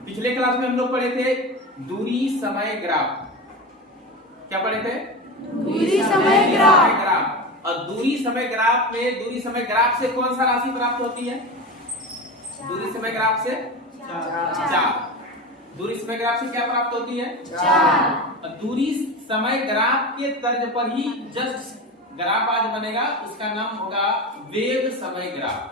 पिछले क्लास में हम लोग पढ़े थे दूरी समय ग्राफ। क्या पढ़े थे? दूरी समय ग्राफ। और दूरी समय ग्राफ में दूरी समय ग्राफ से कौन सा राशि प्राप्त होती है? दूरी समय ग्राफ से 4। दूरी समय ग्राफ से क्या प्राप्त होती है? 4। दूरी समय ग्राफ के तर्ज पर ही जस्ट ग्राफ आज बनेगा, उसका नाम होगा वेग समय ग्राफ।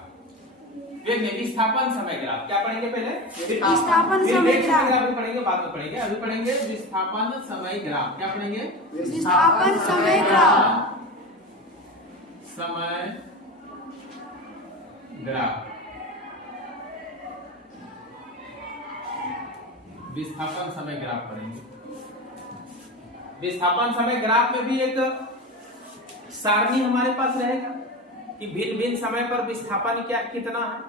वेग नहीं, विस्थापन समय ग्राफ। क्या पढ़ेंगे पहले? विस्थापन समय ग्राफ भी पढ़ेंगे, बाद में पढ़ेंगे। अभी पढ़ेंगे विस्थापन समय ग्राफ। क्या पढ़ेंगे? विस्थापन समय ग्राफ। समय ग्राफ, विस्थापन समय ग्राफ पढ़ेंगे। विस्थापन समय ग्राफ में भी एक सारणी हमारे पास रहेगा कि भिन्न भिन्न समय पर विस्थापन क्या कितना है।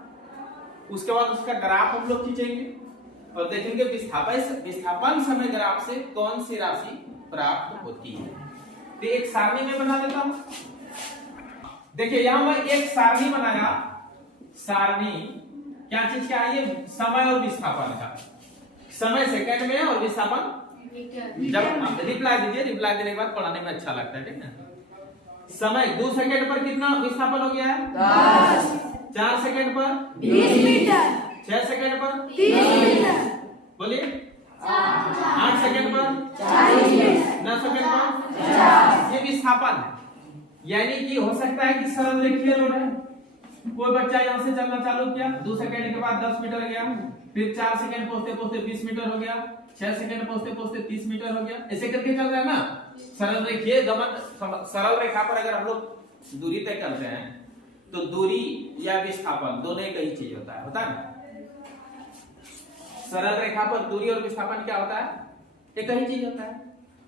उसके बाद उसका ग्राफ हम लोग खींचेंगे और देखेंगे विस्थापन समय ग्राफ से कौन सी राशि प्राप्त होती है। तो एक सारणी में बना देता हूं। देखिए यहां मैं एक सारणी बनाया। सारणी क्या चीज का है? ये समय और विस्थापन का। समय सेकंड में और विस्थापन जब रिप्लाई दीजिए, रिप्लाई देने के बाद पढ़ाने में अच्छा लगता है, ठीक है। समय 2 सेकंड पर कितना विस्थापन हो गया है? 10। 4 सेकंड पर 20 मीटर। 6 सेकंड पर 30 मीटर। बोलिए 8 सेकंड पर 40 मीटर। 9 सेकंड पर 50। ये विस्थापन है। यानी कि हो सकता है कि सरल रेखीय रोड है। कोई बच्चा यहां से चलना चालू किया, 2 सेकंड के बाद 10 मीटर गया, फिर 4 सेकंड पहुंचते पहुंचते 20 मीटर हो गया, 6 सेकंड पहुंचते पहुंचते 30 मीटर हो गया। ऐसे करके चल रहा है ना। सरल रेखीय गमन, सरल रेखा पर अगर हम लोग दूरी तय करते हैं तो दूरी या विस्थापन दोनों एक ही चीज होता है ना। सरल रेखा पर दूरी और विस्थापन क्या होता है? एक ही चीज होता है।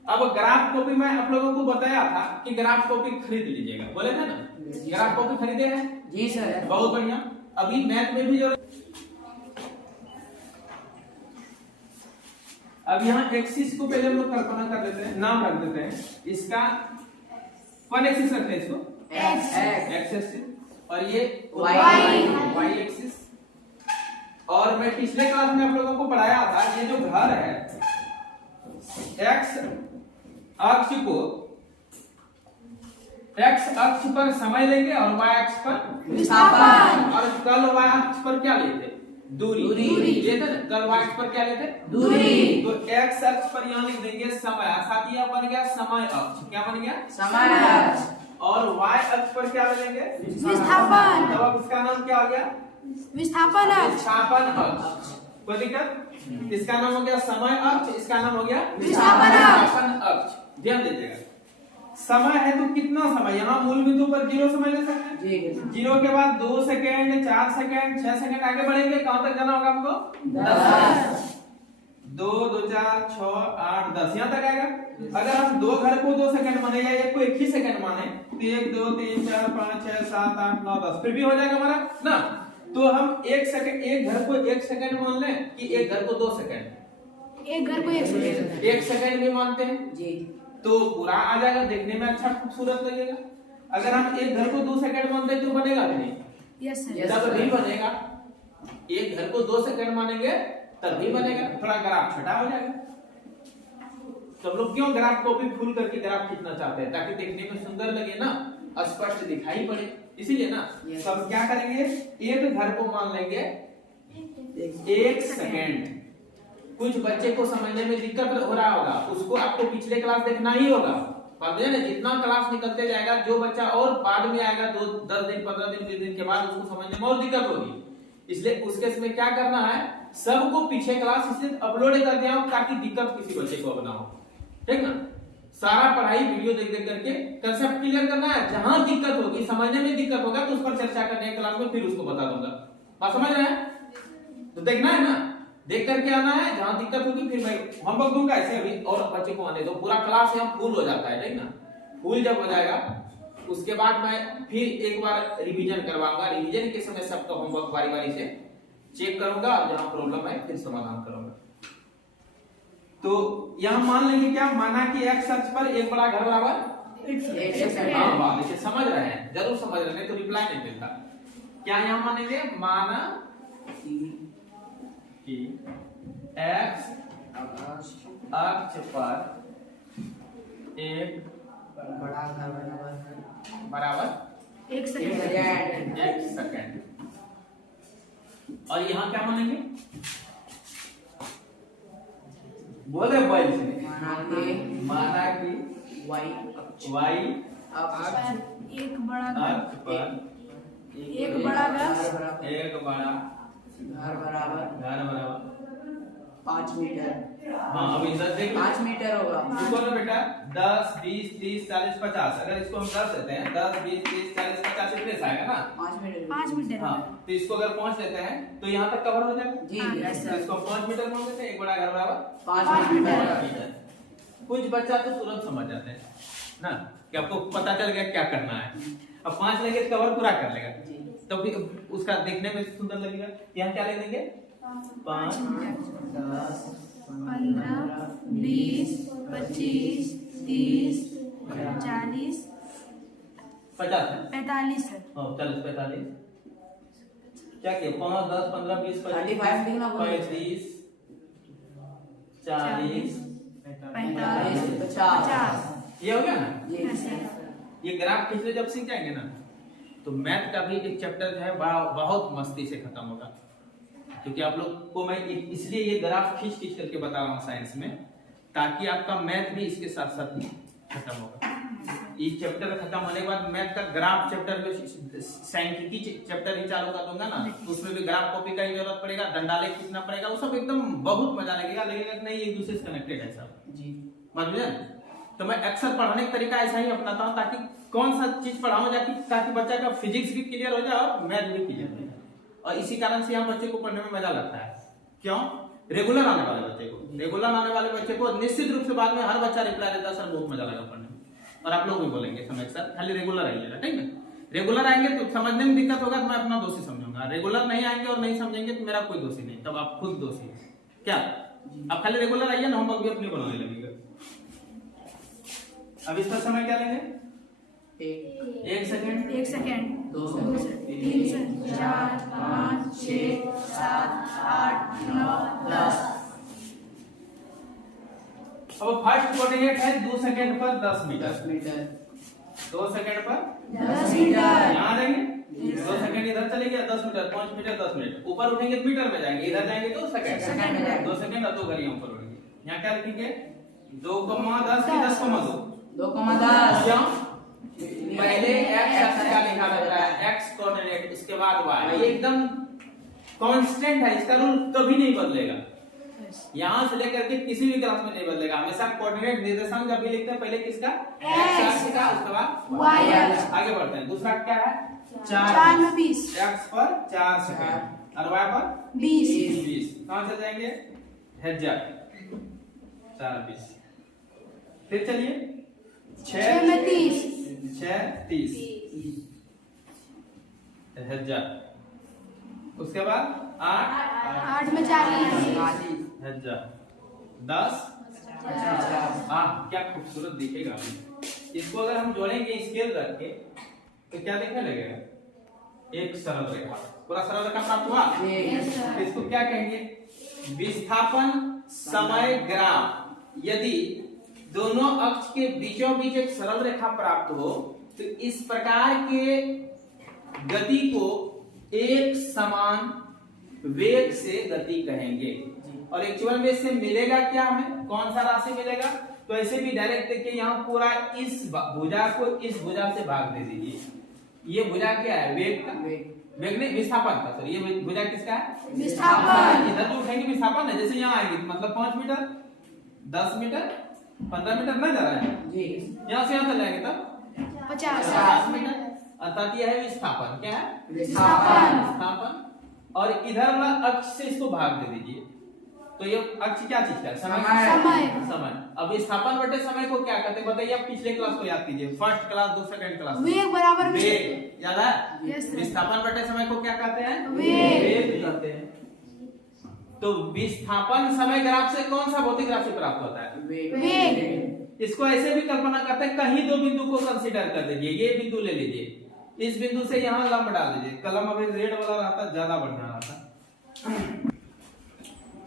अब ग्राफ कॉपी में आप लोगों को बताया था कि ग्राफ कॉपी खरीद लीजिएगा, बोले थे ना। ग्राफ कॉपी खरीदे हैं? जी सर। बहुत बढ़िया। अभी मैथ में भी जरूर। अब यहाँ एक्सिस को पहले हम लोग कल्पना कर लेते हैं, नाम रख देते हैं इसका। 1 एक्सिस रखते हैं इसको, एक्स एक्सिस, और ये वाई एक्सिस। और मैं पिछले क्लास में आप लोगों को पढ़ाया था ये जो घर है, एक्स अक्ष को, एक्स अक्ष पर समय लेंगे और वाई अक्ष पर विस्थापन। और कल वाई अक्ष पर क्या लेते? दूरी। लेते ना, कल वाई अक्ष पर क्या लेते? दूरी। तो एक्स अक्ष पर यहाँ लिख देंगे समय, अर्थात यह बन गया समय अक्ष। क्या बन गया? समय अक्ष। और वाई अक्ष पर क्या लेंगे? विस्थापन। तब अब इसका नाम क्या हो गया? विस्थापन अक्ष। विस्थापन अक्ष। कोई दिक्कत? इसका नाम हो गया समय अक्ष, इसका नाम हो गया विस्थापन अक्ष। ध्यान दीजिएगा, समय है तो कितना समय, यहाँ मूल बिंदु पर 0 समय ले सकते हैं। 0 के बाद 2 सेकंड, 4 सेकंड, 6 सेकंड आगे बढ़ेंगे। कहां तक जाना होगा हमको? 10। 2 2 4 6 8 10 यहाँ तक आएगा। अगर हम 2 घर को 2 सेकंड माने या एक को 1 ही सेकंड माने तो 1 2 3 4 5 6 7 8 9 10 फिर भी हो जाएगा हमारा ना। तो हम 1 सेकंड, एक घर को 1 सेकंड मान लें कि एक घर को 2 सेकंड, एक घर को 1 सेकंड, 1 सेकंड भी मानते हैं जी, तो पूरा आ जाएगा, देखने में अच्छा खूबसूरत लगेगा। अगर हम एक घर को 2 सेकंड मानते तो बनेगा भी नहीं? Yes sir. तब भी बनेगा। एक घर को 2 सेकंड मानेंगे तब भी बनेगा, थोड़ा ग्राफ छोटा हो जाएगा। तो हम लोग क्यों ग्राफ कॉपी फुल करके ग्राफ खींचना चाहते हैं? ताकि देखने में सुंदर लगे ना, स्पष्ट दिखाई पड़े, इसीलिए ना। तो हम क्या करेंगे, एक घर को मान लेंगे 1 सेकंड। कुछ बच्चे को समझने में दिक्कत हो रहा होगा, उसको आपको पिछले क्लास देखना ही होगा। समझे ना, जितना क्लास निकलते जाएगा जो बच्चा और बाद में आएगा 10 दिन 15 दिन 20 दिन के बाद उसको समझने में और दिक्कत होगी। इसलिए उसके इसमें क्या करना है, सबको पीछे क्लास इसलिए अपलोड कर दिया हूं ताकि दिक्कत किसी बच्चे को ना हो, ठीक ना। सारा पढ़ाई वीडियो देख देख करके कंसेप्ट क्लियर करना है। जहां दिक्कत होगी, समझने में दिक्कत होगा तो उस पर चर्चा करने के क्लास में फिर उसको बता दूंगा। बात समझ रहे हैं? तो देखना है ना, देख करके आना है। जहां दिक्कत होगी फिर मैं होमवर्क दूंगा ऐसे अभी, और बच्चे को आने दो। पूरा क्लास यहाँ फुल हो जाता है, ठीक ना। फुल जब हो जाएगा उसके बाद मैं फिर एक बार रिवीजन करवाऊंगा। रिवीजन के समय सबका होमवर्क बारी बारी से चेक करूंगा, जहां प्रॉब्लम है फिर समाधान करूंगा। तो यहां मान लेंगे क्या, माना कि एक्स अक्ष पर एक बड़ा घर बराबर 1 सेकंड। हाँ वाह, देखिए समझ रहे हैं, जरूर समझ रहे हैं, तो रिप्लाई नहीं मिलता। क्या यहां मानेंगे, माना कि x अक्ष पर एक बड़ा घर बराबर 1 सेकंड। 1 सेकंड। और यहाँ क्या मानेंगे? बोल रहे बैल से माना कि वाई y एक बड़ा घर, अक्ष पर एक बड़ा घर, एक बड़ा घर बराबर घर बराबर 5 मीटर। हाँ अब इधर देख 5 मीटर होगा। इसको ना बेटा 10 20 30 40 50 अगर इसको हम 10 देते हैं 10 20 30 40 50 इतने से आएगा ना 5 मीटर 5 मीटर। हाँ तो इसको अगर 5 देते हैं तो यहाँ तक कवर हो जाएगा जी हाँ, यस तो सर। इसको 5 मीटर बोल देते हैं एक बड़ा घर बराबर 5 पाँच मीटर। मीटर। कुछ बच्चा तो तुरंत समझ जाते हैं ना कि आपको पता चल गया क्या करना है। अब 5 लेंगे तो कवर पूरा कर लेगा जी तो फिर उसका देखने में सुंदर लगेगा। यहाँ क्या ले लेंगे 5 10 15 20 25 30 40 50 45 है। हाँ 40 45 क्या किया 5 10 15 20 35 लिखना बोले। 35 40 45 50 ये हो गया ना। जी ये ग्राफ खींचने जब सीख जाएंगे ना तो मैथ का भी एक चैप्टर जो है बहुत मस्ती से खत्म होगा क्योंकि आप लोग को मैं इसलिए ये ग्राफ खींच खींच करके बता रहा हूँ साइंस में ताकि आपका मैथ भी इसके साथ साथ खत्म होगा। ये चैप्टर खत्म होने के बाद मैथ का ग्राफ चैप्टर में सांख्यिकी चैप्टर ही चालू कर दूंगा ना तो उसमें भी ग्राफ कॉपी का ही जरूरत पड़ेगा दंडालेख खींचना पड़ेगा वो सब एकदम बहुत मजा लगेगा कि नहीं एक दूसरे से कनेक्टेड है सब जी समझे। तो मैं अक्सर पढ़ाने का तरीका ऐसा ही अपनाता हूँ ताकि कौन सा चीज पढ़ाऊं ताकि बच्चा का फिजिक्स भी क्लियर हो जाए और मैथ भी क्लियर हो जाए और इसी कारण से यहाँ बच्चे को पढ़ने में मजा लगता है। क्यों? रेगुलर आने वाले बच्चे को निश्चित रूप से बाद में हर बच्चा रिप्लाई देता है सर बहुत मजा लगा पढ़ने में और आप लोग भी बोलेंगे समय सर खाली रेगुलर आइएगा ठीक है। रेगुलर आएंगे तो समझने में दिक्कत होगा तो मैं अपना दोषी समझूंगा। रेगुलर नहीं आएंगे और नहीं समझेंगे तो मेरा कोई दोषी नहीं तब आप खुद दोषी है। क्या अब खाली रेगुलर आइए ना होमवर्क भी अपने बनाने लगेगा। अब इसका समय क्या लेंगे 1 सेकंड 1 सेकंड 2 3 4 5 6 7 8 9 10। अब फर्स्ट कोऑर्डिनेट है 2 सेकंड पर 10 मीटर 10 मीटर 2 सेकंड पर 10 मीटर। यहाँ देंगे 2 सेकंड इधर चले गया 10 मीटर 5 मीटर 10 मिनट ऊपर उठेंगे तो मीटर में जाएंगे इधर जाएंगे तो सेकंड सेकंड में जाएंगे। 2 सेकंड और 2 घड़ियां ऊपर उठेंगे। यहाँ क्या लिखेंगे 2,10 की 10,2 2,10 क्यों? पहले x का लिखा रहता है x कोऑर्डिनेट उसके बाद y ये एकदम कांस्टेंट है इसका रूल कभी नहीं बदलेगा। यहाँ से लेकर के किसी भी क्लास में नहीं बदलेगा हमेशा कोऑर्डिनेट निर्देशांक जब भी लिखते हैं पहले किसका x अक्ष का उसके बाद Y अक्ष। आगे बढ़ते हैं। दूसरा क्या है 4 में 20 x पर 4 सेकंड और y पर 20 20 कहां से जाएंगे हजार 4 20 फिर चलिए 6 में 30 6 30 हजार उसके बाद 8 8 में 40 हजार 10 क्या खूबसूरत दिखेगा अभी। इसको अगर हम जोड़ेंगे स्केल रख के तो क्या दिखने लगेगा एक सरल रेखा पूरा सरल रेखा प्राप्त हुआ। इसको क्या कहेंगे विस्थापन समय ग्राफ। यदि दोनों अक्ष के बीचों बीच एक सरल रेखा प्राप्त हो तो इस प्रकार के गति को एक समान वेग से गति कहेंगे। और एक्चुअल में इससे मिलेगा क्या हमें कौन सा राशि मिलेगा तो ऐसे भी डायरेक्ट देखिए यहाँ पूरा इस भुजा को इस भुजा से भाग दे दीजिए। ये भुजा क्या है वेग का वेग नहीं विस्थापन का सर ये भुजा किसका है विस्थापन। इधर तो उठेंगे विस्थापन है जैसे यहाँ आएगी मतलब 5 मीटर 10 मीटर 15 मीटर नहीं जा रहा है जी यहाँ से यहाँ चल जाएंगे तब 50 50 मीटर अर्थात यह है विस्थापन। क्या है विस्थापन। विस्थापन। और इधर वाला अक्ष से इसको भाग दे दीजिए तो ये अक्ष क्या चीज का है समय समय। अब विस्थापन बटे समय को क्या कहते हैं बताइए आप पिछले क्लास को याद कीजिए फर्स्ट क्लास 2 सेकंड क्लास वेग बराबर वेग याद है यस सर। विस्थापन बटे समय को क्या कहते हैं वेग। वेग कहते हैं। तो विस्थापन समय ग्राफ से कौन सा भौतिक राशि प्राप्त होता है वेग। इसको ऐसे भी कल्पना करते हैं कहीं 2 बिंदु को कंसीडर कर दीजिए ये बिंदु ले लीजिए इस बिंदु से यहाँ लंब डाल दीजिए कलम अभी रेड वाला रहता ज्यादा बढ़िया रहता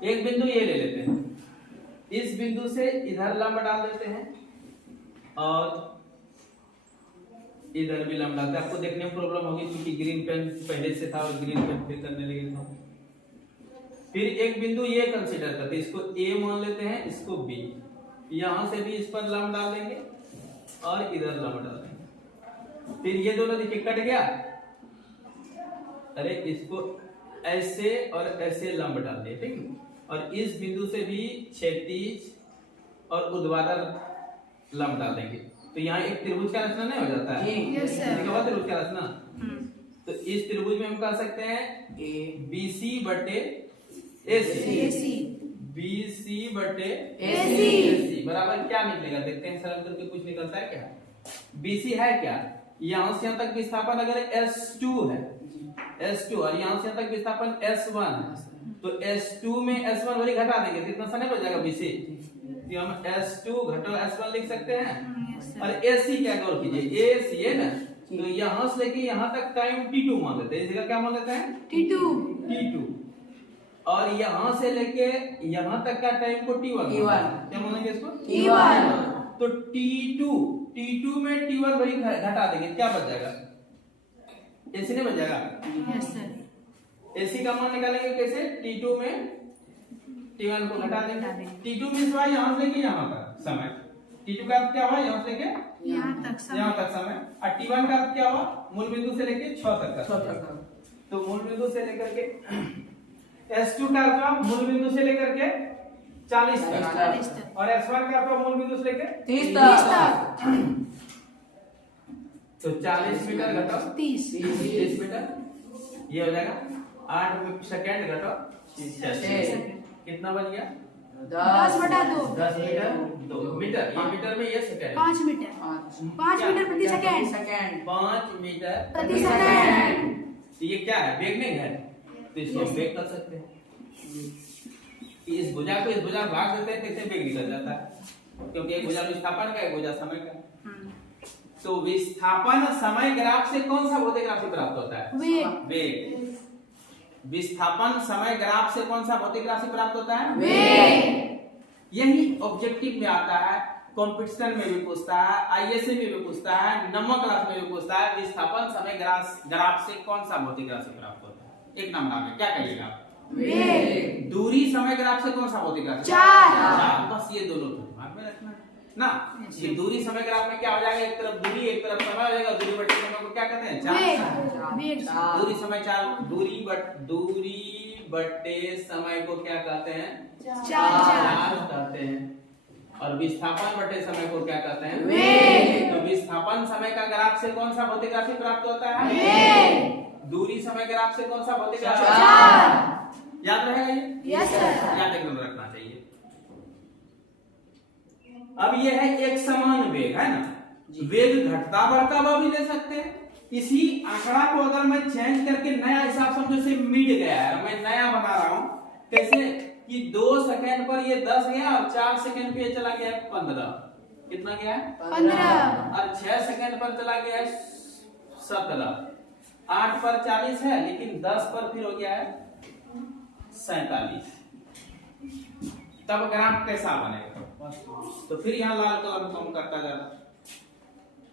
एक बिंदु ये ले लेते हैं, इस बिंदु से इधर लंब डाल देते हैं और इधर भी लंब डालते हैं। आपको देखने में प्रॉब्लम होगी क्योंकि ग्रीन पेन पहले से था और ग्रीन पेन फिर करने लगे थे। फिर एक बिंदु ये कंसीडर करते हैं, इसको ए मान लेते हैं, इसको बी, यहां से भी इस पर लंब डाल देंगे और इधर लंब डाल देंगे। फिर ये दोनों देखिए कट गया, अरे इसको ऐसे और ऐसे लंब डाल दिए, ठीक है। और इस बिंदु से भी क्षैतिज और ऊर्ध्वाधर लंब डाल देंगे, तो यहाँ एक त्रिभुज का रचना नहीं हो जाता है? Yes sir. त्रिभुज का रचना। तो इस त्रिभुज में हम कह सकते हैं BC बटे AC, AC, BC बटे AC, AC बराबर क्या निकलेगा? देखते हैं सरल करके कुछ निकलता है क्या? BC है क्या? यहाँ से यहाँ तक विस्थापन अगर S2 है, S2 और यहाँ से यहाँ तक विस्थापन S1 है, तो S2 में S1 वही घटा देंगे तो इतना सा नहीं बच जाएगा BC, तो हम S2 घटो S1 लिख सकते हैं। और AC क्या गौर कीजिए, AC है ना, तो यहाँ से लेके यहाँ तक टाइम T2 मान लेते हैं, इसी का क्या मान लेते हैं? T2 और यहाँ से लेके यहाँ तक का टाइम को T1 क्या मानेंगे इसको? T1। तो T2 में T1 वही घटा देंगे, क्या बच जाएगा? AC नहीं बच जाएगा? Yes sir. AC का मान निकालेंगे कैसे? T2 में T1 को घटा देंगे। T2 मींस हुआ यहाँ से लेके यहाँ तक समय, T2 का अर्थ क्या हुआ? यहाँ से लेके यहाँ तक समय, और T1 का अर्थ क्या हुआ? मूल बिंदु से लेके 6 तक का समय। तो मूल बिंदु से लेकर के S2 का अर्थ हुआ मूल बिंदु से लेकर के 40 तक, और S1 का अर्थ हुआ मूल बिंदु से लेके 30 तक। तो 40 मीटर घटाओ 30 मीटर, ये हो जाएगा 8 सेकंड घटाओ 6 कितना बन गया? 10/2 10 मीटर 2 मीटर, ये मीटर में ये सेकंड 5 मीटर 5 मीटर प्रति सेकंड 5 मीटर प्रति सेकंड। तो ये क्या है? वेग नहीं है, तो इसको हम वेग कर सकते हैं। इस भुजा को इस भुजा भाग देते हैं, कितने वेग निकल जाता है, क्योंकि एक भुजा विस्थापन का, एक भुजा समय का। तो विस्थापन समय ग्राफ से कौन सा भौतिक राशि प्राप्त होता है? वेग। विस्थापन समय ग्राफ से कौन सा भौतिक राशि प्राप्त होता है? वेग। यही ऑब्जेक्टिव में आता है, कंपटीशन में भी पूछता है, आईएसए में भी पूछता है, नंबर क्लास में भी पूछता है। विस्थापन समय ग्राफ से कौन सा भौतिक राशि प्राप्त होता है? एक नाम है, क्या कहिएगा? वेग। दूरी समय ग्राफ से कौन सा भौतिक राशि? 4। बस ये दोनों दिमाग में रखना ना। ये दूरी समय ग्राफ में क्या हो जाएगा? एक तरफ दूरी एक तरफ समय हो जाएगा, दूरी बटे समय को क्या कहते हैं? वेग। दूरी समय 4, दूरी बटे समय को क्या कहते हैं? 4 कहते हैं। और विस्थापन बटे समय को क्या कहते हैं? वेग। तो विस्थापन समय का ग्राफ से कौन सा भौतिक राशि प्राप्त होता है? वेग। दूरी समय ग्राफ से कौन सा भौतिक राशि? 4। याद रहेगा ये? Yes sir. याद एकदम रखना चाहिए। अब ये है एक समान वेग, है ना? वेग घटता बढ़ता हुआ भी ले सकते हैं। इसी आंकड़ा को अगर मैं चेंज करके नया हिसाब समझो से मिट गया है, मैं नया बना रहा हूं, कैसे कि 2 सेकंड पर ये 10 गया और 4 सेकंड पे चला गया 15, कितना गया है? 15। और 6 सेकंड पर चला गया है 17, 8 पर 40 है, लेकिन 10 पर फिर हो गया है 47। तब ग्राफ कैसा बनेगा? तो फिर यहाँ लाल कलर कम करता जाना।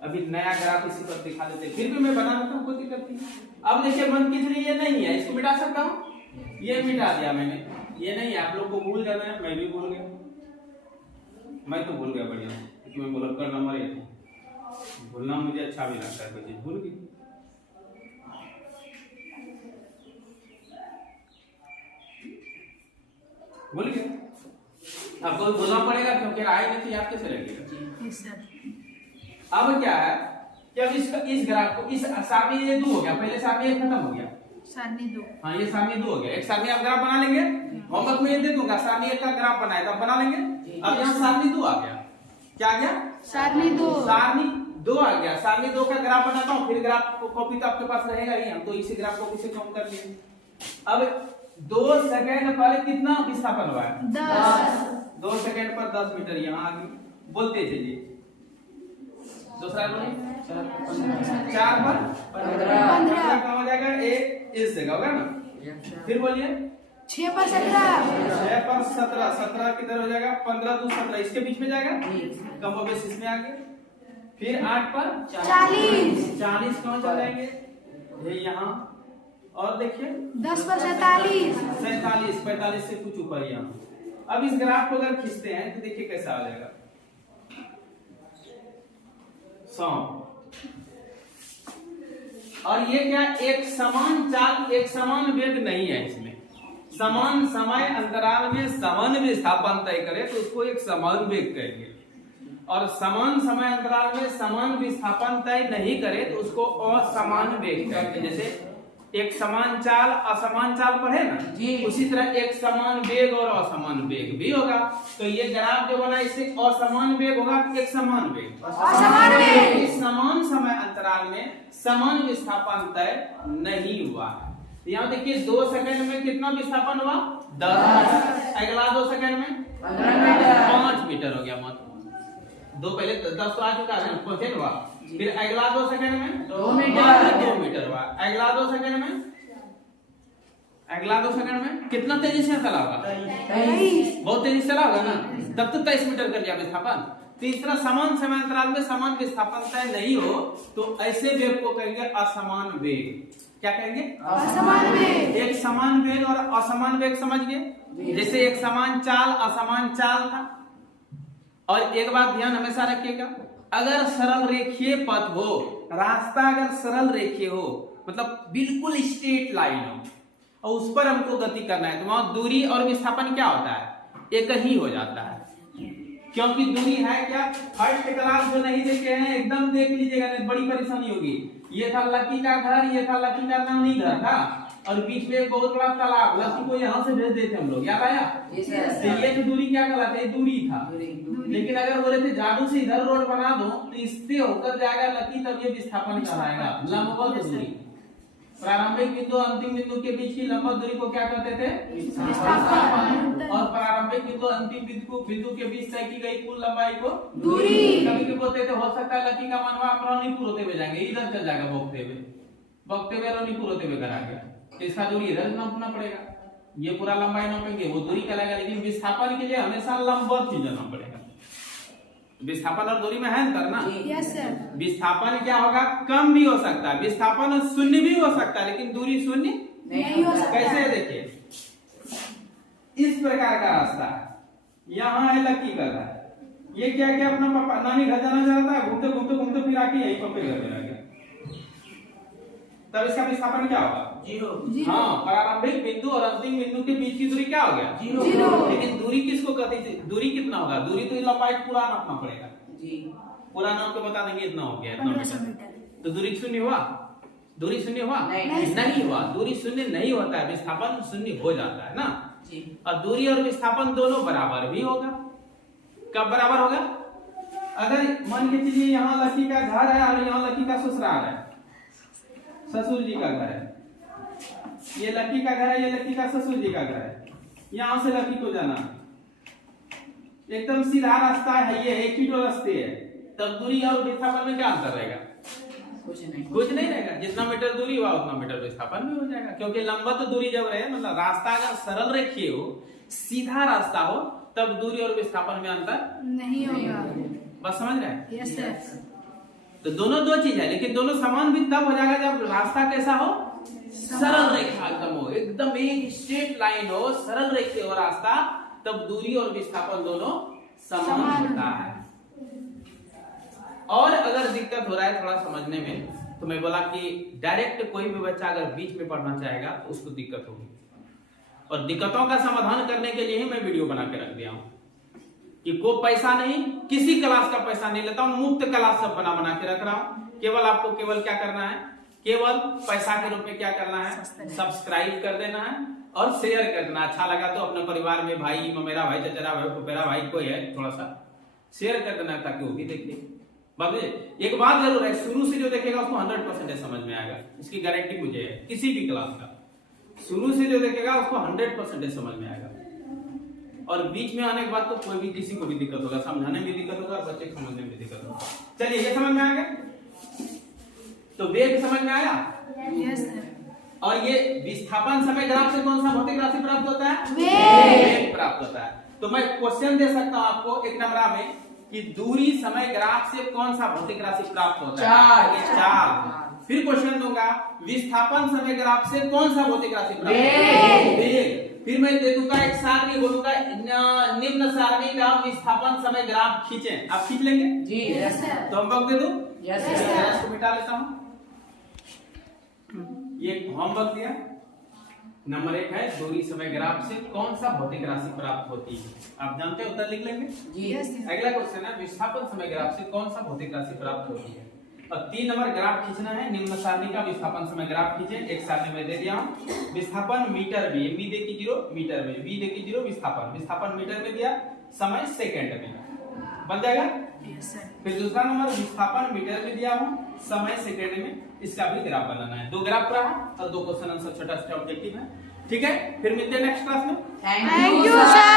अभी नया ग्राफ इसी पर दिखा देते, फिर भी मैं बना देता हूँ, कोई दिक्कत नहीं। अब देखिए मन कितनी ये नहीं है, इसको मिटा सकता हूँ, ये मिटा दिया मैंने, ये नहीं है। आप लोग को भूल जाना है, मैं भी भूल गया, मैं तो भूल गया बढ़िया, क्योंकि मैं बुलक कर नंबर 1 भूलना मुझे अच्छा भी लगता है, कोई चीज भूल गई। भूल गया, आपको बोलना पड़ेगा क्योंकि राय नहीं थी, याद कैसे लगेगा? अब क्या है कि अब इस ग्राफ को इस सारणी ये 2 हो गया, पहले सारणी 1 खत्म हो गया, सारणी 2। हाँ ये सारणी 2 हो गया। एक सारणी आप ग्राफ बना लेंगे, होमवर्क में ये दे दूंगा, सारणी 1 का ग्राफ बनाया तब बना लेंगे। अब यहाँ सारणी 2 आ गया, क्या आ गया? सारणी 2। सारणी 2 आ गया। सारणी 2 का ग्राफ बनाता हूँ, फिर ग्राफ को कॉपी तो आपके पास रहेगा ही, हम तो इसी ग्राफ को किसी कम कर लिए। अब 2 सेकंड पर कितना विस्थापन हुआ है? 10। 2 सेकंड पर 10 मीटर, यहाँ आगे बोलते चलिए। दूसरा बोलिए 4 पर 15 का हो जाएगा, एक इस जगह होगा ना। फिर बोलिए 6 पर 17। 6 17 किधर हो जाएगा, 15 2 17 इसके बीच में जाएगा, कमोबेश इसमें आ गया। फिर 8 पर 40 कहाँ चल जाएंगे, ये यहाँ। और देखिए 10 पर 47 45 से कुछ ऊपर यहाँ। अब इस ग्राफ को अगर खींचते हैं तो देखिए कैसा आ जाएगा, 100। और ये क्या, एक समान चाल, एक समान वेग नहीं है इसमें। समान समय अंतराल में समान विस्थापन तय करे तो उसको एक समान वेग कहेंगे, और समान समय अंतराल में समान विस्थापन तय नहीं करे तो उसको असमान वेग कहेंगे। जैसे एक समान चाल असमान चाल पर है ना, उसी तरह एक समान वेग और असमान वेग भी होगा। तो ये ग्राफ जो बना इससे असमान वेग होगा कि एक समान वेग, इस समान समय अंतराल में समान विस्थापन तय नहीं हुआ है। यहाँ देखिए 2 सेकंड में कितना विस्थापन हुआ, 10। अगला 2 सेकंड में 5 मीटर हो गया। मत 2 पहले 10 तो आ चुका है, 5 हुआ। फिर अगला 2 सेकंड में 2 मीटर हुआ। अगला 2 सेकंड में, अगला 2 सेकंड में कितना तेजी से चला होगा, 23। बहुत तेजी से चला होगा ना, तब तो 23 मीटर कर दिया विस्थापन। तीसरा, समान समय अंतराल में समान विस्थापन तय नहीं हो तो ऐसे वेग को कहेंगे असमान वेग। क्या कहेंगे, असमान वेग। एक समान वेग और असमान वेग समझ गए। जैसे एक समान चाल असमान चाल था। और एक बात ध्यान हमेशा रखिएगा, अगर सरल रेखीय पथ हो, रास्ता अगर सरल रेखीय हो, मतलब बिल्कुल स्ट्रेट लाइन हो और उस पर हमको गति करना है, तो वहां दूरी और विस्थापन क्या होता है, एक ही हो जाता है। क्योंकि दूरी है क्या, फर्स्ट क्लास जो नहीं देखे हैं एकदम देख लीजिएगा, नहीं बड़ी परेशानी होगी। ये था लकी का घर, ये था लकी का नानी घर था, और बीच में एक बहुत बड़ा तालाब, लकी को यहाँ से भेज देते हम लोग, याद आया। तो ये तो दूरी क्या कहलाता है, दूरी था। लेकिन अगर बोले थे जादू से इधर रोड बना दो तो इससे होकर जाएगा लकी, तब ये विस्थापन कहलाएगा लंबवत दूरी। प्रारंभिक बिंदु अंतिम बिंदु के बीच की लंबवत दूरी को क्या कहते थे, विस्थापन। और प्रारंभिक बिंदु अंतिम बिंदु के बीच तय की गई कुल लंबाई को दूरी। कभी कभी बोलते थे हो सकता है लकी का मनवा हम रोनीपुर होते हुए जाएंगे, इधर चल जाएगा बगते हुए रोनीपुर होते हुए घर आ गया, तो इसका दूरी इधर नापना पड़ेगा। ये पूरा लंबाई नापेंगे वो दूरी कहलाएगा। लेकिन विस्थापन के लिए हमेशा लंबवत ही जाना पड़ेगा। विस्थापन और दूरी में है अंतर ना। Yes sir. विस्थापन क्या होगा, कम भी हो सकता है, विस्थापन शून्य भी हो सकता है, लेकिन दूरी शून्य नहीं हो सकता। कैसे है देखिए, इस प्रकार का रास्ता है, यहाँ है लकी का घर, ये क्या क्या अपना पापा नानी घर जाना चाहता है, घूमते घूमते घूमते फिर आके यही पापे घर में आ गया, तब इसका विस्थापन क्या होगा, 0। हाँ, प्रारंभिक बिंदु और अंतिम बिंदु के बीच की दूरी क्या हो गया, 0। लेकिन दूरी किसको कहते हैं, दूरी कितना होगा, दूरी तो लंबाई पूरा नापना पड़ेगा जी, पूरा नाप के बता देंगे इतना हो गया, इतना मीटर, तो दूरी शून्य हुआ, दूरी शून्य हुआ नहीं हुआ, दूरी शून्य नहीं होता है, विस्थापन शून्य हो जाता है ना जी। और दूरी और विस्थापन दोनों बराबर भी होगा। कब बराबर होगा, अगर मान के चलिए यहाँ लकी का घर है और यहाँ लकी का ससुराल है, ससुर जी का घर है, ये लकी का घर है, ये लकी का ससुर जी का घर है, यहाँ से लकी को जाना एकदम सीधा रास्ता है, ये एक ही तो रास्ते है, तब दूरी और विस्थापन में क्या अंतर रहेगा, कुछ नहीं रहेगा, जितना मीटर दूरी हुआ उतना मीटर विस्थापन भी हो जाएगा, क्योंकि लंबवत तो दूरी जब रहे, मतलब रास्ता अगर सरल रेखीय हो, सीधा रास्ता हो, तब दूरी और विस्थापन में अंतर नहीं होगा। बस समझ रहे हैं? Yes sir. तो दोनों दो चीज है, लेकिन दोनों समान भी तब हो जाएगा जब रास्ता कैसा हो, सरल रेखा एकदम हो, एकदम एक स्ट्रेट लाइन हो, सरल रेखीय हो रास्ता, तब दूरी और विस्थापन दोनों समान होता है। और अगर दिक्कत हो रहा है थोड़ा समझने में, तो मैं बोला कि डायरेक्ट कोई भी बच्चा अगर बीच में पढ़ना चाहेगा तो उसको दिक्कत होगी, और दिक्कतों का समाधान करने के लिए ही मैं वीडियो बना के रख दिया हूं कि कोई पैसा नहीं, किसी क्लास का पैसा नहीं लेता हूं, मुफ्त क्लास सब बना के रख रहा हूं। केवल आपको केवल क्या करना है, केवल पैसा के रूप में क्या करना है, सब्सक्राइब कर देना है और शेयर कर देना। अच्छा लगा तो अपने परिवार में भाई, मेरा भाई, चचेरा भाई, फुफेरा भाई कोई है, थोड़ा सा शेयर कर देना ताकि वो भी देखे। बाबू एक बात जरूर है, शुरू से जो देखेगा उसको 100% समझ में आएगा, इसकी गारंटी मुझे है, किसी भी क्लास का शुरू से जो देखेगा उसको 100% समझ में आएगा। और बीच में आने के बाद तो कोई भी किसी को भी दिक्कत होगा, समझाने में दिक्कत होगा और बच्चे को समझने में दिक्कत होगा। चलिए ये समझ में आ गया, तो वेग समझ में आया। Yes sir. और ये विस्थापन समय ग्राफ से कौन सा भौतिक राशि प्राप्त होता है, वेग प्राप्त होता है। तो मैं क्वेश्चन दे सकता हूं आपको एक नंबर में कि दूरी समय ग्राफ से कौन सा भौतिक राशि प्राप्त होता है? चाल। फिर क्वेश्चन दूंगा विस्थापन समय ग्राफ से कौन सा भौतिक राशि प्राप्त होता है? वेग। फिर मैं दे दूंगा एक सारणी बोलूंगा निम्न सारणी का विस्थापन समय ग्राफ खींचें। आप खींच लेंगे? जी यस सर। तो होमवर्क दे दूं? Yes Yes, sir. sir. इसको मिटा लेता हूं। ये होमवर्क दिया। नंबर 1 है दूरी समय ग्राफ से कौन सा भौतिक राशि प्राप्त होती है? आप जानते हैं, उत्तर लिख लेंगे। जी यस सर। अगला क्वेश्चन है विस्थापन समय ग्राफ से कौन सा भौतिक राशि प्राप्त होती है? और 3 नंबर ग्राफ खींचना है। निम्न सारणी का विस्थापन समय ग्राफ खींचे। एक सारणी में दे दिया हूं। विस्थापन मीटर में, एमवी देखी 0, मीटर में, वी देखी 0, विस्थापन मीटर में दिया, समय सेकंड में। बन जाएगा? Yes sir. फिर दूसरा नंबर विस्थापन मीटर में दिया हूं, समय सेकंड में। इसका भी ग्राफ बनाना है। 2 ग्राफ रहा और 2 क्वेश्चन आंसर, छोटा छोटा ऑब्जेक्टिव है। ठीक है, फिर मिलते हैं नेक्स्ट क्लास में। Thank Thank you you, sir.